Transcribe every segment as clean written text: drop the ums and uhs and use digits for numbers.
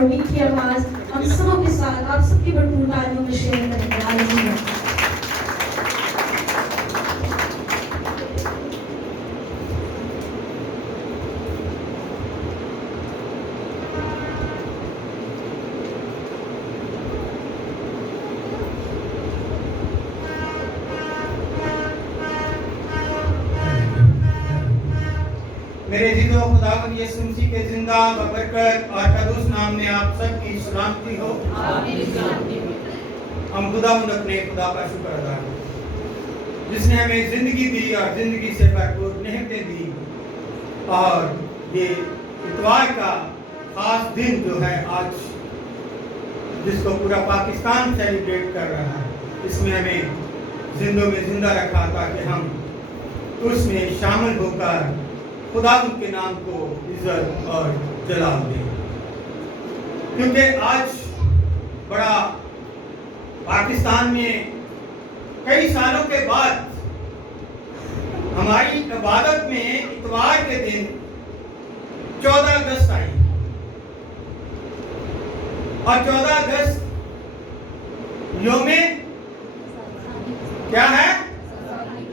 اور میٹھی آواز ہم سب کے ساتھ آپ سب کی بھرپور تعلیموں میں شیئر کریں گے. ہاللویا. میرے جیدو خداوند یسوع مسیح کے زندہ ببرکت اور قدوس نام میں آپ سب کی سلامتی ہو. ہم خداوند اپنے خدا کا شکر ادا کریں جس نے ہمیں زندگی دی اور زندگی سے بھرپور نعمتیں دی. اور یہ اتوار کا خاص دن جو ہے آج جس کو پورا پاکستان سیلیبریٹ کر رہا ہے, اس میں ہمیں زندوں میں زندہ رکھا تاکہ ہم اس میں شامل ہو کر خدا ان کے نام کو عزت اور جلال دیں. کیونکہ آج بڑا پاکستان میں کئی سالوں کے بعد ہماری عبادت میں اتوار کے دن 14 اگست آئی, اور 14 اگست یوم کیا ہے؟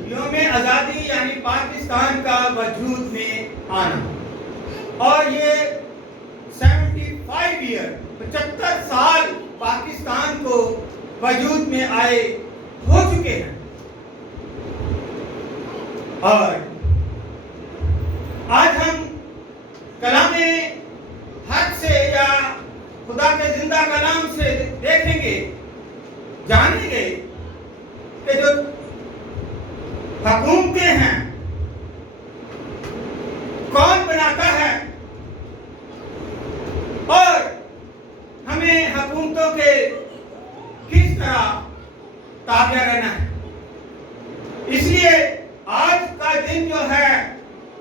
یوم آزادی یعنی پاکستان کا وجود میں آنا. اور یہ 75 ایئر 75 سال پاکستان کو وجود میں آئے ہو چکے ہیں. اور آج ہم کلام حق سے یا خدا کے زندہ کلام سے دیکھیں گے, جانیں گے کہ جو حکومتیں ہیں کون بناتا ہے اور ہمیں حکومتوں کے کس طرح تابع رہنا ہے. اس لیے آج کا دن جو ہے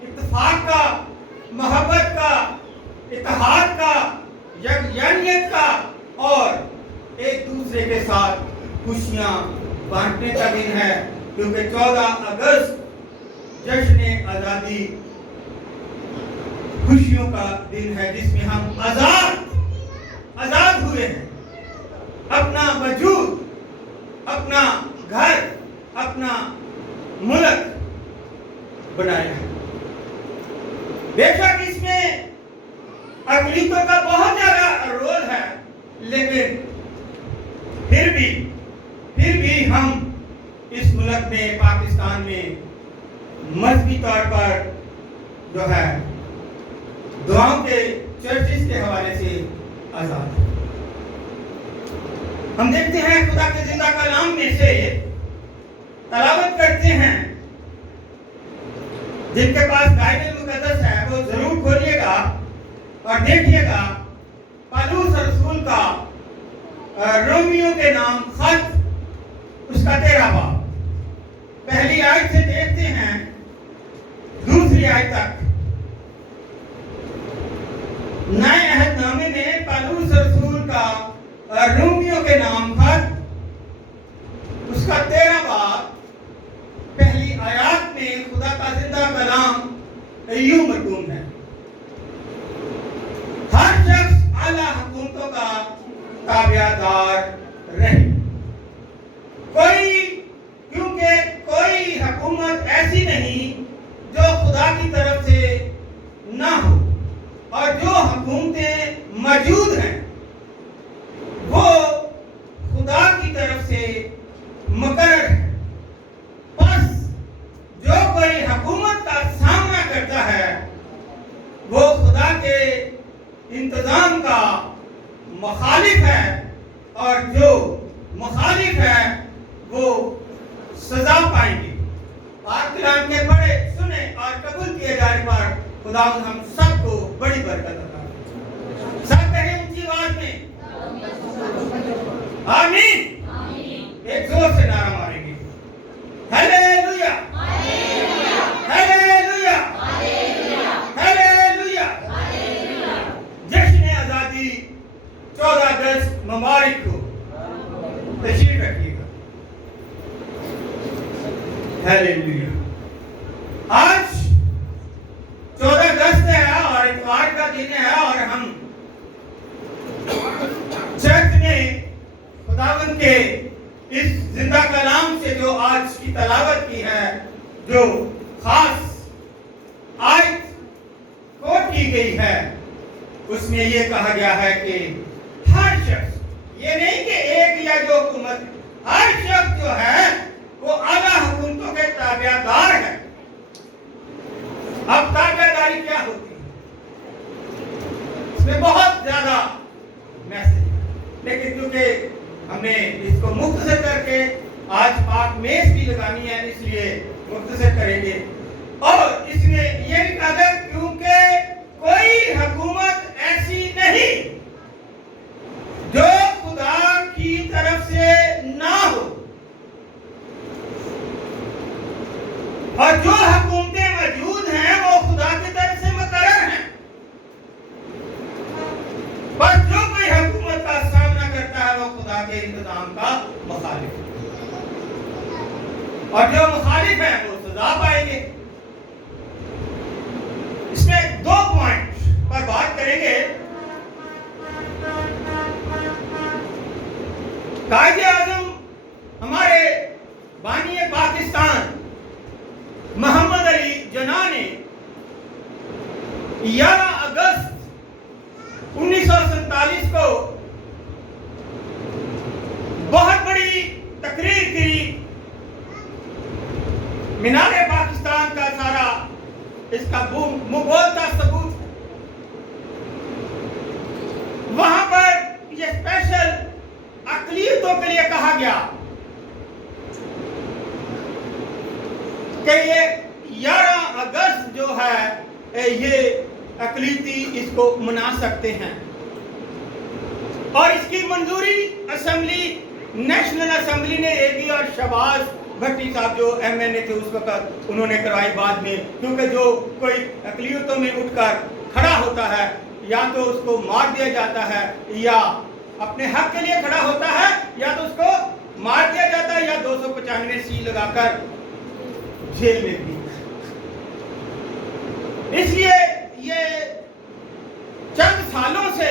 اتفاق کا, محبت کا, اتحاد کا, یکجہت کا اور ایک دوسرے کے ساتھ خوشیاں بانٹنے کا دن ہے. کیونکہ 14 اگست جشن آزادی خوشیوں کا دن ہے جس میں ہم آزاد ہوئے ہیں. اپنا وجود, اپنا گھر, اپنا ملک بنایا ہے. بے شک اس میں اقلیتوں کا بہت زیادہ رول ہے, لیکن پھر بھی ہم اس ملک میں پاکستان میں مذہبی طور پر جو ہے دعاؤں کے چرچز کے حوالے سے آزاد ہیں. ہم دیکھتے ہیں خدا کے زندہ کلام میں سے تلاوت کرتے ہیں. جن کے پاس بائبل مقدس ہے وہ ضرور کھولیے گا اور دیکھیے گا پالوس رسول کا رومیو کے نام خط, اس کا 13 باب, پہلی آیت سے دیکھتے ہیں دوسری آیت تک. نئے عہد نامے میں پالوس رسول کا رومیو کے نام خط, اس کا 13 باب پہلی آیات میں خدا کا زندہ کلام یوں مرقوم ہے. ہر شخص اعلیٰ حکومتوں کا تابع دار رہے. کیونکہ کوئی حکومت ایسی نہیں جو خدا کی طرف سے نہ ہو, اور جو حکومتیں موجود ہیں وہ خدا کی طرف سے مقرر ہے. بس جو کوئی حکومت کا سامنا کرتا ہے وہ خدا کے انتظام کا مخالف ہے, اور جو مخالف ہے وہ سزا پائیں گے. پاک کلام کے پڑھے, سنے اور قبول کیے جانے پر خداوند ہم سب کو بڑی برکت عطا کرے. سب کہیں اونچی آواز میں آمین. ایک زور سے نعرہ ماریں گے, ہیلیلویا, ہیلیلویا, ہیلیلویا. جشن آزادی 14 اگست مبارک ہو. تشریف رکھیے گا. ہیلیلویا. آج 14 اگست ہے اور اتوار کا دن ہے, اور ہم के इस जिंदा कलाम से जो आज की तलावत की है, जो खास आयत कोट की गई है, उसमें ये कहा गया है कि हर शख्स, ये नहीं कि एक या दो हुकूमत, हर शख्स जो है वो आला हुकूमतों के ताबेदार है। अब ताबेदारी क्या होती है, इसमें बहुत ज्यादा मैसेज, लेकिन क्योंकि हमने इसको मुख्तसर करके आज पाक मेज भी लगानी है, इसलिए मुख्तसर करेंगे। और इसमें ये भी कहा क्योंकि कोई हुकूमत ऐसी नहीं जो खुदा की तरफ से ना हो, और जो हुकूमतें मौजूद हैं वो खुदा की तरफ से मुकर्रर हैं। पर जो कोई हुकूमत का सामना करता है वो खुदा के इंतजाम का मुखालिफ है, और जो मुखालिफ है वो सजा पाएंगे। इसमें दो पॉइंट पर बात करेंगे। कायदे आजम हमारे बानी पाकिस्तान मोहम्मद अली जिन्ना ने 11 अगस्त 1947 को बहुत बड़ी तकरीर की। मीनारे पाकिस्तान का सारा इसका मुबोलता सबूत है। वहां पर यह स्पेशल अक़लियतों के लिए कहा गया कि ये 11 अगस्त जो है ये अक़लियती इसको मना सकते हैं, और इसकी मंजूरी असेंबली, नेशनल असेंबली ने एगी और शहबाज भट्टी साहब जो MNA थे उस वक्त उन्होंने करवाई बाद में, क्योंकि जो कोई अक़लियतों में उठकर खड़ा होता है या तो उसको मार दिया जाता है, या अपने हक के लिए खड़ा होता है या तो उसको मार दिया जाता है, या 295 सी लगाकर जेल में भी। इसलिए ये चंद सालों से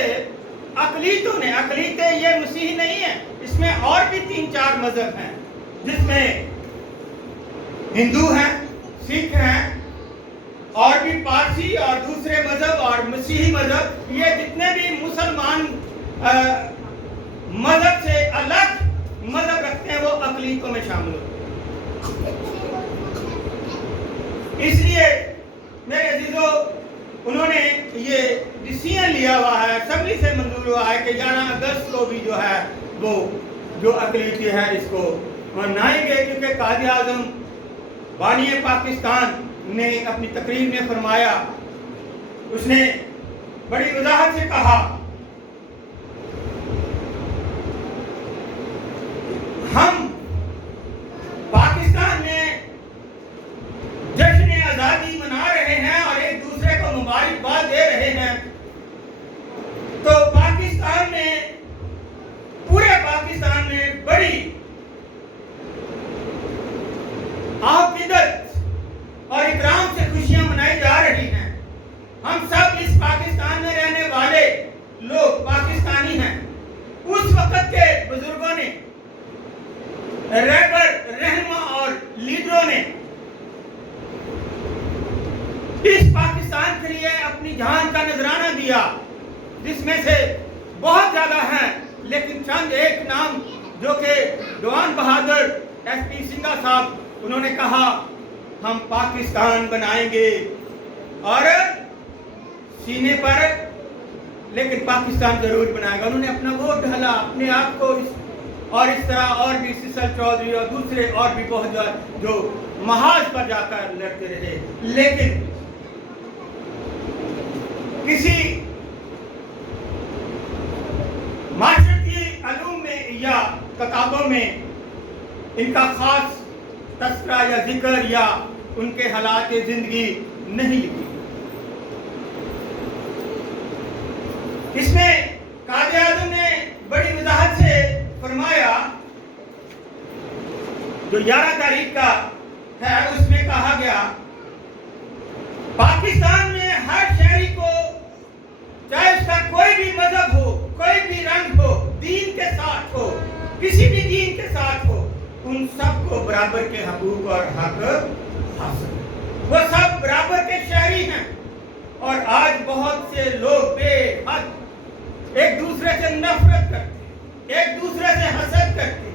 अक़लियतें ये मसीही नहीं है, इसमें और भी 3-4 मजहब हैं, जिसमें हिंदू हैं, सिख हैं, और भी पारसी और दूसरे मजहब और मसीही मजहब, ये जितने भी मुसलमान मजहब से अलग मजहब रखते हैं वो अक़लियतों में शामिल होते हैं। इसलिए मेरे अजीजों, उन्होंने ये डिसीजन लिया हुआ है, असेंबली से मंजूर हुआ है कि 11 अगस्त को भी जो है वो जो अक़लियती है इसको मनाएंगे, क्योंकि कायदे आज़म बानी पाकिस्तान ने अपनी तकरीर में फरमाया, उसने बड़ी वजाहत से कहा, हम पाकिस्तान में जश्न आज़ादी मना रहे हैं और एक दूसरे को मुबारकबाद दे रहे हैं, तो पाकिस्तान में, पूरे पाकिस्तान में बड़ी आक़िदत और इकराम से खुशियां मनाई जा रही हैं। हम सब इस पाकिस्तान में रहने वाले लोग पाकिस्तानी हैं। उस वक्त के बुजुर्गों ने, रहबर, रहनुमा और लीडरों ने इस पाकिस्तान के लिए अपनी जान का नजराना दिया, जिसमें से बहुत ज्यादा हैं, लेकिन चंद एक नाम जो कि जवान बहादुर SP सिंघा साहब, उन्होंने कहा हम पाकिस्तान बनाएंगे, और सीने पर, लेकिन पाकिस्तान जरूर बनाएगा। उन्होंने अपना वोट डाला अपने आप को और इस तरह और भी सिसल चौधरी और दूसरे और भी बहुत जो महाज पर जाकर लड़ते रहे, लेकिन किसी माशरती अलूम में या किताबों में इनका खास तस्करा या जिक्र या उनके हालात जिंदगी नहीं लिखी। इसमें कायदे आज़म ने बड़ी वजाहत से फरमाया, जो 11 तारीख का है उसमें कहा गया, पाकिस्तान में हर शहरी को, चाहे उसका कोई भी मजहब हो, कोई भी रंग हो, दीन के साथ हो, किसी भी उन सबको बराबर के हकूक और हक हासिल है। वो सब बराबर के शहरी हैं। और आज बहुत से लोग बेहद एक दूसरे से नफरत करते, एक दूसरे से हसद करते,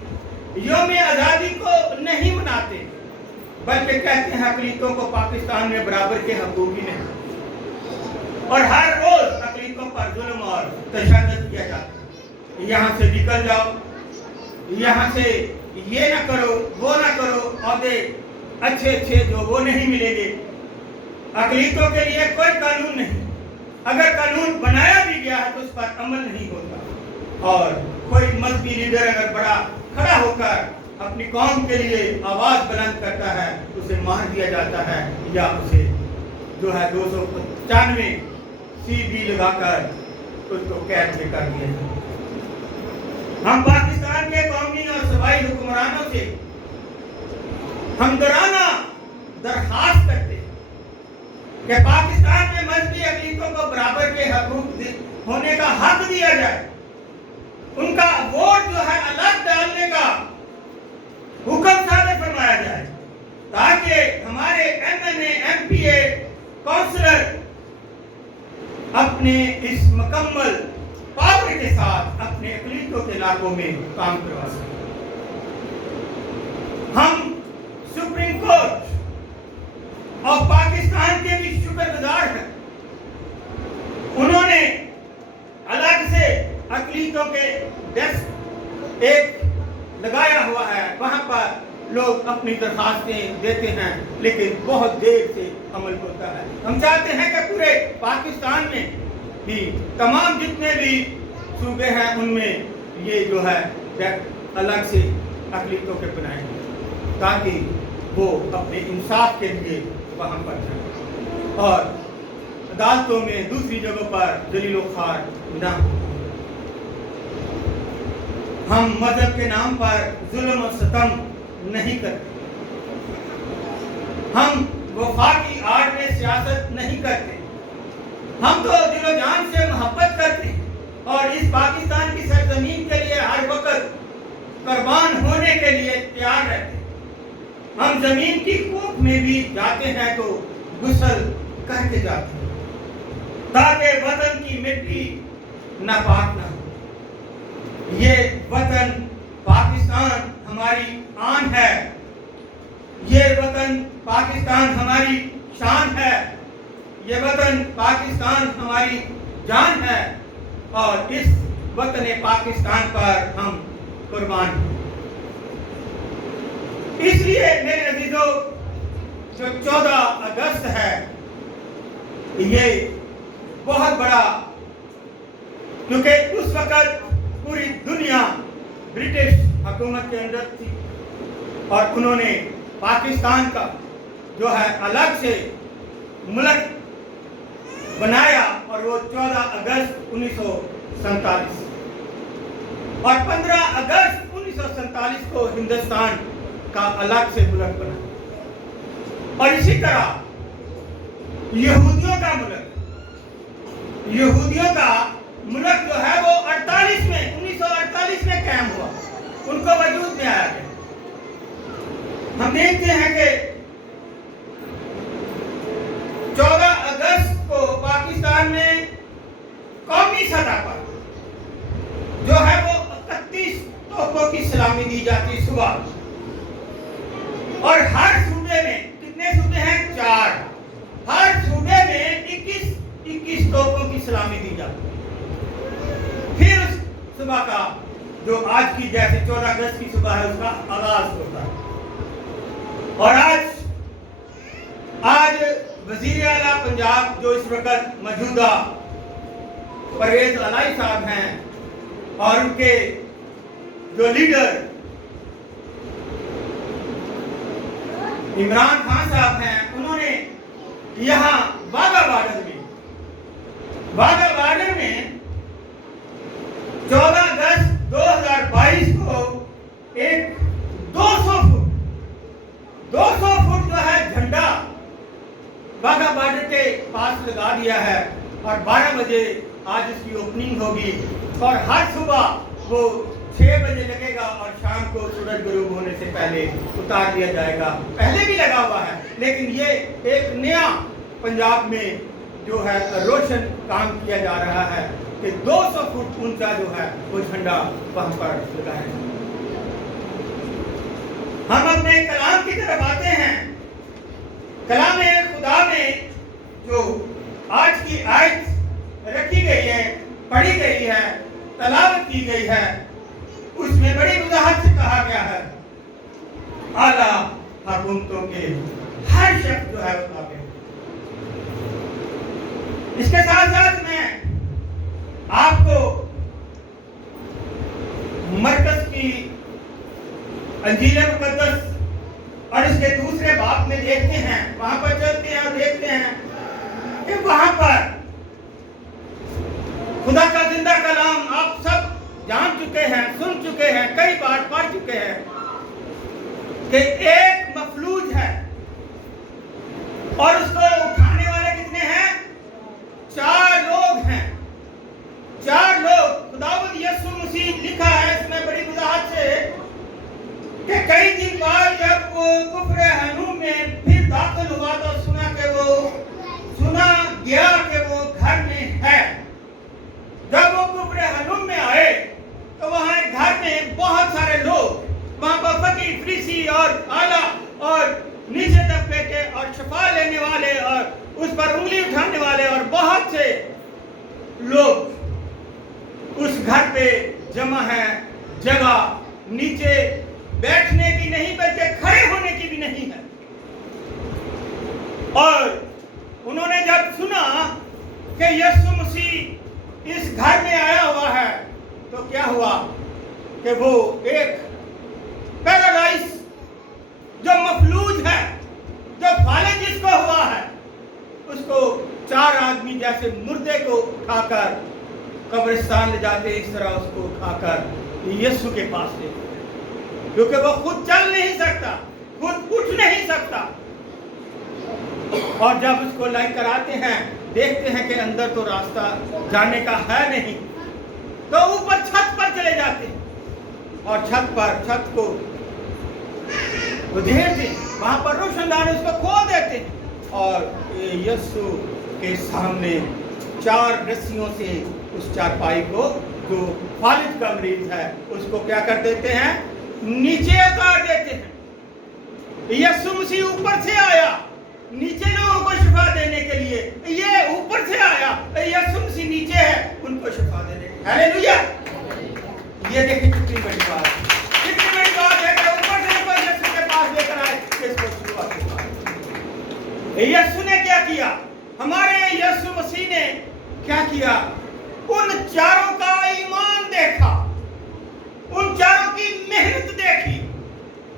यौम आज़ादी को नहीं मनाते, बल्कि कहते हैं अक़लीतों को पाकिस्तान में बराबर के हकूक ही नहीं। और हर रोज अक़लीतों पर जुल्म और तशद्दुद किया जाता है। यहाँ से निकल जाओ, यहाँ से ये ना करो, वो ना करो, औहदे अच्छे अच्छे जो वो नहीं मिलेंगे। अक़लीतों के लिए कोई कानून नहीं, अगर कानून बनाया भी गया है तो उस पर अमल नहीं होता। और कोई मजहबी लीडर अगर बड़ा खड़ा होकर अपनी कौम के लिए आवाज़ बुलंद करता है, उसे मार दिया जाता है या उसे जो है 295 CB लगाकर उसको कैद में कर दिया जाता है। हम पाकिस्तान के कौमी और सूबाई हुक्मरानों से हमदराना दरखास्त करते हैं कि पाकिस्तान में मजहबी अक़लीतों को बराबर के हकूक होने का हक दिया जाए। उनका वोट जो है अलग डालने का हुक्म सादर फरमाया जाए, ताकि हमारे MNA, MPA, काउंसलर अपने इस मुकम्मल पावर के साथ अपने अक़लीतों के इलाकों में काम करवा सकें। हम सुप्रीम कोर्ट और पाकिस्तान के भी शुक्रगुजार हैं। उन्होंने अलग से अक़लीतों के डेस्क एक लगाया हुआ है, वहाँ पर लोग अपनी दरखास्तें देते हैं, लेकिन बहुत देर से अमल होता है। हम चाहते हैं कि पूरे पाकिस्तान में भी तमाम जितने भी सूबे हैं उनमें ये जो है डेस्क अलग से अक़लीतों के बनाए, ताकि वो अपने इंसाफ के लिए वहाँ पर जाए और अदालतों में दूसरी जगहों पर दलीलो ख़ार न हो। हम मजहब के नाम पर जुल्म और सितम नहीं करते, हम वफाकी आड़ में सियासत नहीं करते, हम तो दिलो जान से मोहब्बत करते हैं और इस पाकिस्तान की सरजमीन के लिए हर वक्त कुर्बान होने के लिए तैयार रहते हैं। हम जमीन की कूप में भी जाते हैं तो गुस्ल करके जाते हैं, ताकि वतन की मिट्टी नापाक ना हो। ये वतन पाकिस्तान हमारी आन है, ये वतन पाकिस्तान हमारी शान है, ये वतन पाकिस्तान हमारी जान है और इस वतन पाकिस्तान पर हम कुर्बान हैं। इसलिए मेरे अजीजों, जो 14 अगस्त है ये बहुत बड़ा, क्योंकि उस वक्त पूरी दुनिया ब्रिटिश हुकूमत के अंदर थी और उन्होंने पाकिस्तान का जो है अलग से मुल्क बनाया और वो 14 अगस्त 1947 और 15 अगस्त 1947 को हिंदुस्तान का अलग से मुल्क बना। और इसी तरह यहूदियों का मुल्क जो है वो 1948 में कायम हुआ, उनको वजूद में आया गया। हम देखते हैं कि 14 अगस्त को पाकिस्तान में कौमी सतह पर जो है वो 31 तोपों की सलामी दी जाती सुबह, और हर सूबे में कितने सूबे हैं? 4। हर सूबे में 21 तोपों की सलामी दी जाती। फिर उस सुबह का जो आज की जैसे 14 अगस्त की सुबह है उसका आगाज होता है। और आज वजीर आला पंजाब जो इस वक्त मौजूदा परवेज अलाई साहब हैं और उनके जो लीडर इमरान खान साहब हैं, उन्होंने यहाँ वाघा बॉर्डर में 14 अगस्त 2022 को एक 200 फुट जो है झंडा वाघा बॉर्डर के पास लगा दिया है और 12 बजे आज इसकी ओपनिंग होगी और हर सुबह वो 6 बजे लगेगा और शाम को सूरज गुरूब होने से पहले उतार दिया जाएगा। पहले भी लगा हुआ है, लेकिन ये एक नया पंजाब में जो है रोशन काम किया जा रहा है कि 200 फुट ऊंचा जो है वो झंडा वहां पर लगाया है। हम अपने कलाम की तरफ आते हैं। कलाम खुदा में जो आज की आयत रखी गई है, पढ़ी गई है, तलावत की गई है, उसमें बड़ी वजाहत से कहा गया है आला हुकूमतों के हर शख्स जो है वो ताबे। इसके साथ साथ मैं आपको मरकज की अंजील मुकद्दस और इसके दूसरे बाब में देखते हैं, वहां पर चलते हैं और देखते हैं कि वहां पर खुदा का जिंदा कलाम आप सब जान चुके हैं, सुन चुके हैं, कई बार पढ़ चुके हैं कि एक मफलूज है और उसको उठाने वाले कितने हैं? 4 लोग हैं। 4 लोग। खुदावंद यीशु मसीह लिखा है इसमें बड़ी वजाहत से कि कई दिन बाद जब वो कुफ्र हनूम में फिर दाखिल हुआ तो सुना गया कि वो घर में है। जब वो कुफ्र हनूम में आए तो वहां घर में बहुत सारे लोग, वहां पर फकीर, फरीसी और आला और नीचे तबके के और शफा लेने वाले और उस पर उंगली उठाने वाले और बहुत से लोग उस घर पे जमा है। जगह नीचे बैठने की नहीं बल्कि खड़े होने की भी नहीं है। और उन्होंने जब सुना कि यीशु मसीह इस घर में आया हुआ है तो क्या हुआ कि वो एक पैरालाइज जो मफलूज है, जो फालिज जिसको हुआ है, उसको 4 आदमी जैसे मुर्दे को उठाकर कब्रिस्तान ले जाते, इस तरह उसको उठाकर यीशु के पास ले, क्योंकि वो खुद चल नहीं सकता, खुद उठ नहीं सकता। और जब उसको लाइक कराते हैं, देखते हैं कि अंदर तो रास्ता जाने का है नहीं, तो ऊपर छत पर चले जाते हैं और छत को उधेड़ते, वहां पर रोशनदान उसको खोल देते हैं और यीशु के सामने 4 रस्सियों से उस चारपाई को, जो फालिज का मरीज है, उसको क्या कर देते हैं? नीचे उतार देते हैं। यीशु मसीह ऊपर से आया नीचे लोगों को शिफा देने के लिए, ये ऊपर से आया, यीशु मसीह नीचे है उनको शिफा देने। हालेलुया! ये देखिए कितनी बड़ी बात है, कितनी बड़ी बात है कि ऊपर से कोई यीशु के पास लेकर आए, इसको शिफा दे। यीशु ने क्या किया? हमारे यीशु मसीह ने क्या किया? उन 4 का ईमान देखा, उन 4 की मेहनत देखी,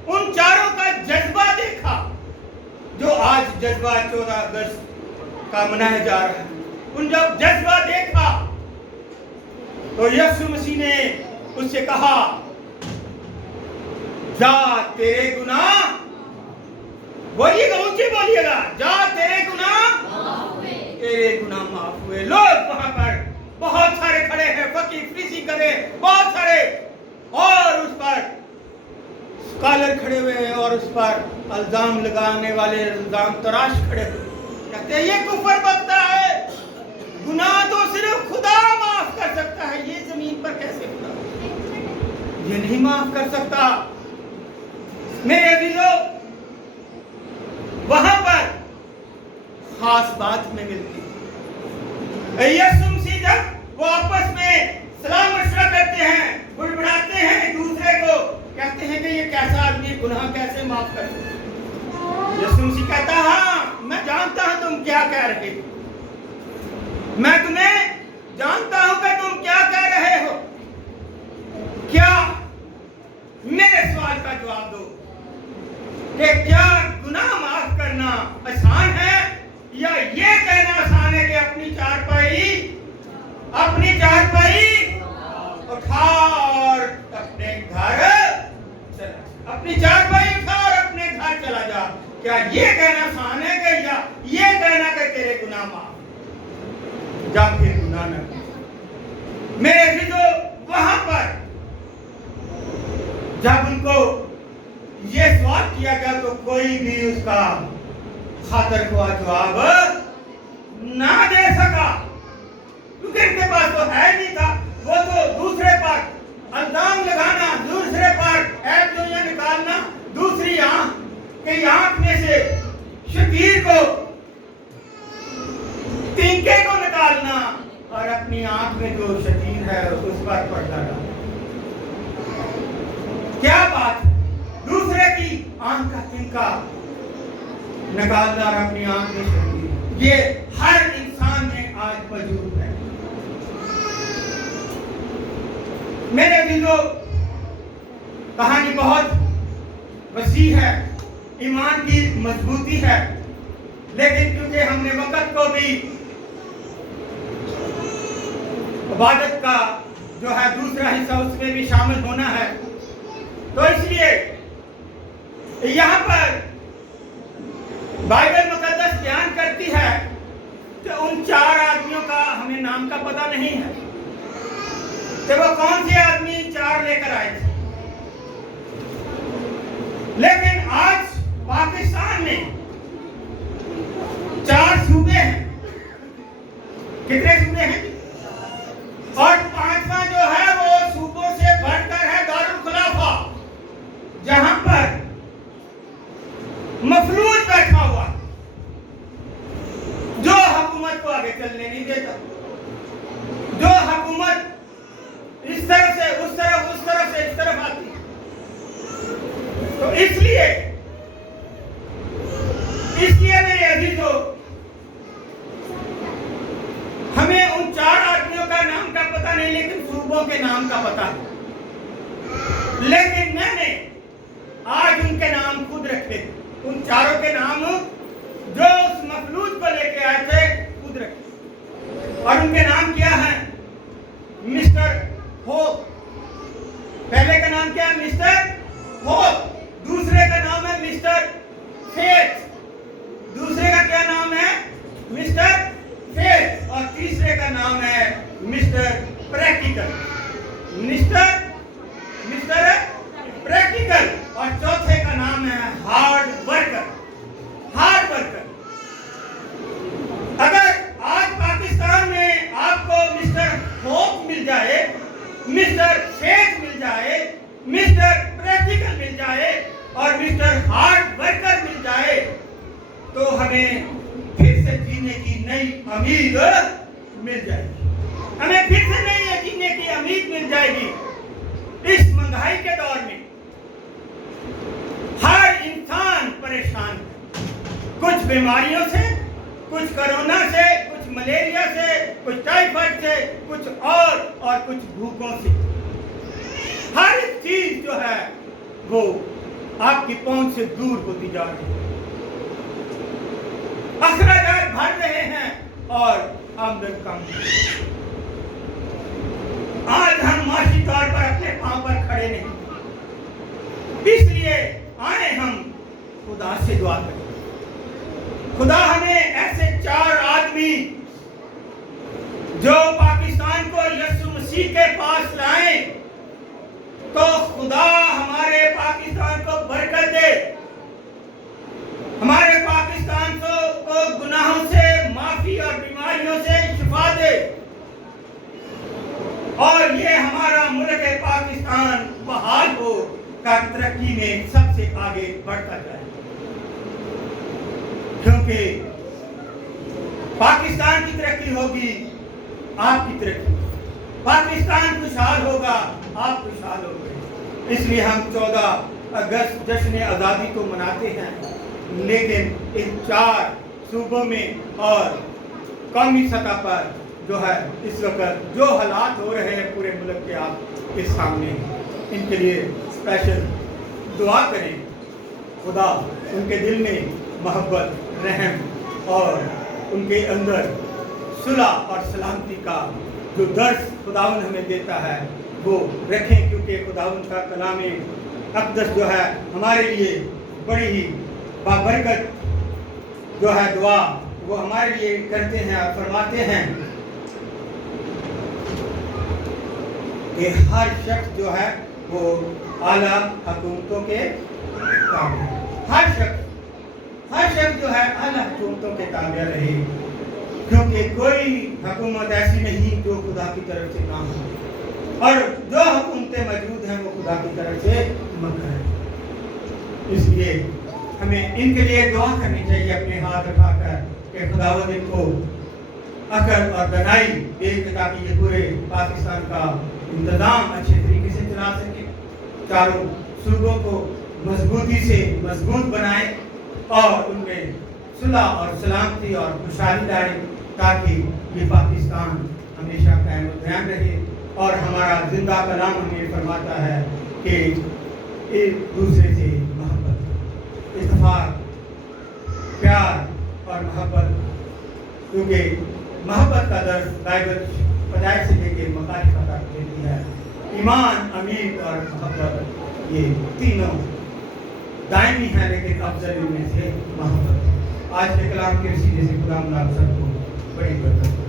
उन 4 का जज्बा देखा, जो आज जज्बा 14 अगस्त का मनाया जा रहा है। उन जब जज्बा देखा तो यीशु मसीह ने उससे कहा, जा तेरे गुनाह, बोलिएगा, ऊंचे बोलिएगा, जा तेरे गुनाह माफ हुए। लोग वहां पर बहुत सारे खड़े हैं, फकीर, फरीसी करे, बहुत सारे, और उस पर स्कॉलर खड़े हुए हैं और उस पर इल्जाम लगाने वाले इल्जाम तराश खड़े हुए, कहते हैं ये कुफर बकता है, गुनाह तो सिर्फ खुदा माफ कर सकता है, ये जमीन पर कैसे खुदा ये नहीं माफ कर सकता। मेरे अजीजों, वहां पर खास बात में मिलती है। यीशु मसीह जब वो आपस में सलाम मशवरा करते हैं, बुड़बुड़ाते हैं, दूसरे को कहते हैं कि ये कैसा आदमी गुनाह कैसे माफ कर सकता है। यीशु मसीह कहता, हाँ मैं जानता हूं तुम क्या कह रहे हो, मैं तुम्हें जानता हूं कि तुम क्या कह रहे हो। क्या मेरे सवाल का जवाब दो कि क्या गुनाह माफ करना आसान है या ये कहना आसान है कि अपनी चारपाई उठा और अपने घर चला, अपनी चारपाई उठा और अपने घर चला जा। क्या ये कहना आसान है कि या ये कहना कि तेरे गुनाह माफ, जा फिर गुनाह न कर। मेरे अजीजों, वहां पर कोई भी उसका खातर हुआ जवाब ना दे सका, क्योंकि इनके पास तो है नहीं था। वो तो दूसरे पर इल्जाम लगाना, दूसरे पर ऐब जोइयां निकालना, दूसरी आंख की आंख में से शकीर को, तिनके को निकालना और अपनी आंख में जो शकीर है उस पर पर्दा डालना। क्या बात है, दूसरे की आंख का तिनका निकालना और अपनी आंख में शकीर, ये हर इंसान में आज मौजूद है। मेरे दिलों, कहानी बहुत वसी है, ईमान की मजबूती है, लेकिन क्योंकि हमने वक़्त को भी इबादत का जो है दूसरा हिस्सा उसमें भी शामिल होना है, तो इसलिए यहाँ पर बाइबल मुकद्दस बयान करती है कि उन 4 आदमियों का हमें नाम का पता नहीं है कि वो कौन से आदमी 4 लेकर आए थे। लेकिन आज पाकिस्तान में 4 सूबे हैं। कितने सूबे हैं? और 5वां जो है वो सूबों से बढ़कर है दारुल खुलाफा, जहां पर मफलूज बैठा हुआ जो हुकूमत को आगे चलने नहीं देता, जो हुकूमत इस तरफ से उस तरफ, उस तरफ से इस तरफ आती है। तो इसलिए मेरे अजीजों, हमें उन 4 आदमियों का नाम का पता नहीं, लेकिन सूबों के नाम का पता है। लेकिन मैंने आज उनके नाम खुद रखे, उन 4 के नाम जो उस मफलूज को लेके आए थे खुद रखे। और उनके नाम क्या है? Mister hope. पहले का नाम क्या है? Mister hope. दूसरे का नाम है मिस्टर फेथ। दूसरे का क्या नाम है? Mister faith. और तीसरे का नाम है मिस्टर प्रैक्टिकल। Mister practical. और चौथे का नाम है हार्ड वर्कर। Hard worker. अगर आज पाकिस्तान में आपको मिस्टर होप मिल जाए, मिस्टर फेथ मिल जाए, मिस्टर प्रैक्टिकल मिल जाए और मिस्टर हार्ड वर्कर मिल जाए, तो हमें फिर से जीने की नई उम्मीद मिल जाएगी। हमें फिर से नई जीने की उम्मीद मिल जाएगी। इस महंगाई के दौर में हर इंसान परेशान है, कुछ बीमारियों से, कुछ कोरोना से, कुछ मलेरिया से, कुछ टाइफाइड से, कुछ और कुछ भूखों से। हर चीज जो है वो आपकी पहुंच से दूर होती जा रही है। अखराजात बढ़ रहे हैं और आमदन कम। आज हम माशी तौर पर अपने पांव पर खड़े नहीं, इसलिए आए हम खुदा से दुआ करें। खुदा हमें ऐसे 4 आदमी जो पाकिस्तान को यीशु मसीह के पास लाए, तो खुदा हमारे पाकिस्तान को बरकत दे, हमारे पाकिस्तान को गुनाहों से माफी और बीमारियों से शिफा दे, और ये हमारा मुल्क पाकिस्तान बहाल हो कर तरक्की में सबसे आगे बढ़ता जाए। क्योंकि पाकिस्तान की तरक्की होगी, आपकी तरक्की, पाकिस्तान खुशहाल होगा, आप खुशहाल होंगे। इसलिए हम 14 अगस्त जश्न आज़ादी को मनाते हैं, लेकिन इन 4 सूबों में और कौमी सतह पर जो है इस वक्त जो हालात हो रहे हैं पूरे मुल्क के आपके सामने, इनके लिए स्पेशल दुआ करें। खुदा उनके दिल में मोहब्बत, रहम और उनके अंदर सुलह और सलामती का जो दर्स खुदावंद हमें देता है वो रखें, क्योंकि खुदावंद का कलाम अक़दस जो है हमारे लिए बड़ी ही बाबरकत जो है दुआ वो हमारे लिए करते हैं और फरमाते हैं कि हर शख्स जो है वो आला हुकूमतों के काम है। हर शख्स हर शख्स जो है अहले हुकूमतों के ताबे रहे, क्योंकि कोई हुकूमत ऐसी नहीं जो खुदा की तरफ से ना हो, और जो हुकूमतें मौजूद हैं वो खुदा की तरफ से मकर है। इसलिए हमें इनके लिए दुआ करनी चाहिए अपने हाथ उठाकर कि खुदावंद इनको अकल और दनाई दे ताकि ये पूरे पाकिस्तान का इंतजाम अच्छे तरीके से चला सके, चारों सूबों को मजबूती से मजबूत बनाए और उनमें सुलह और सलामती और खुशहाली लाए, ताकि ये पाकिस्तान हमेशा कायम कायम रहे। और हमारा जिंदा कलाम हमें फरमाता है कि एक दूसरे से मोहब्बत, इत्तेफाक, प्यार और मोहब्बत, क्योंकि मोहब्बत का दर्ज बाइबल पैदाइश से लेकर मकारिफत तक देती है। ईमान, अमीर और मोहब्बत ये तीनों दायमी हैं, लेकिन अफजल इनमें से मोहब्बत। आज के कलाम के वसीले से खुदा आप सबको बड़ी बरकत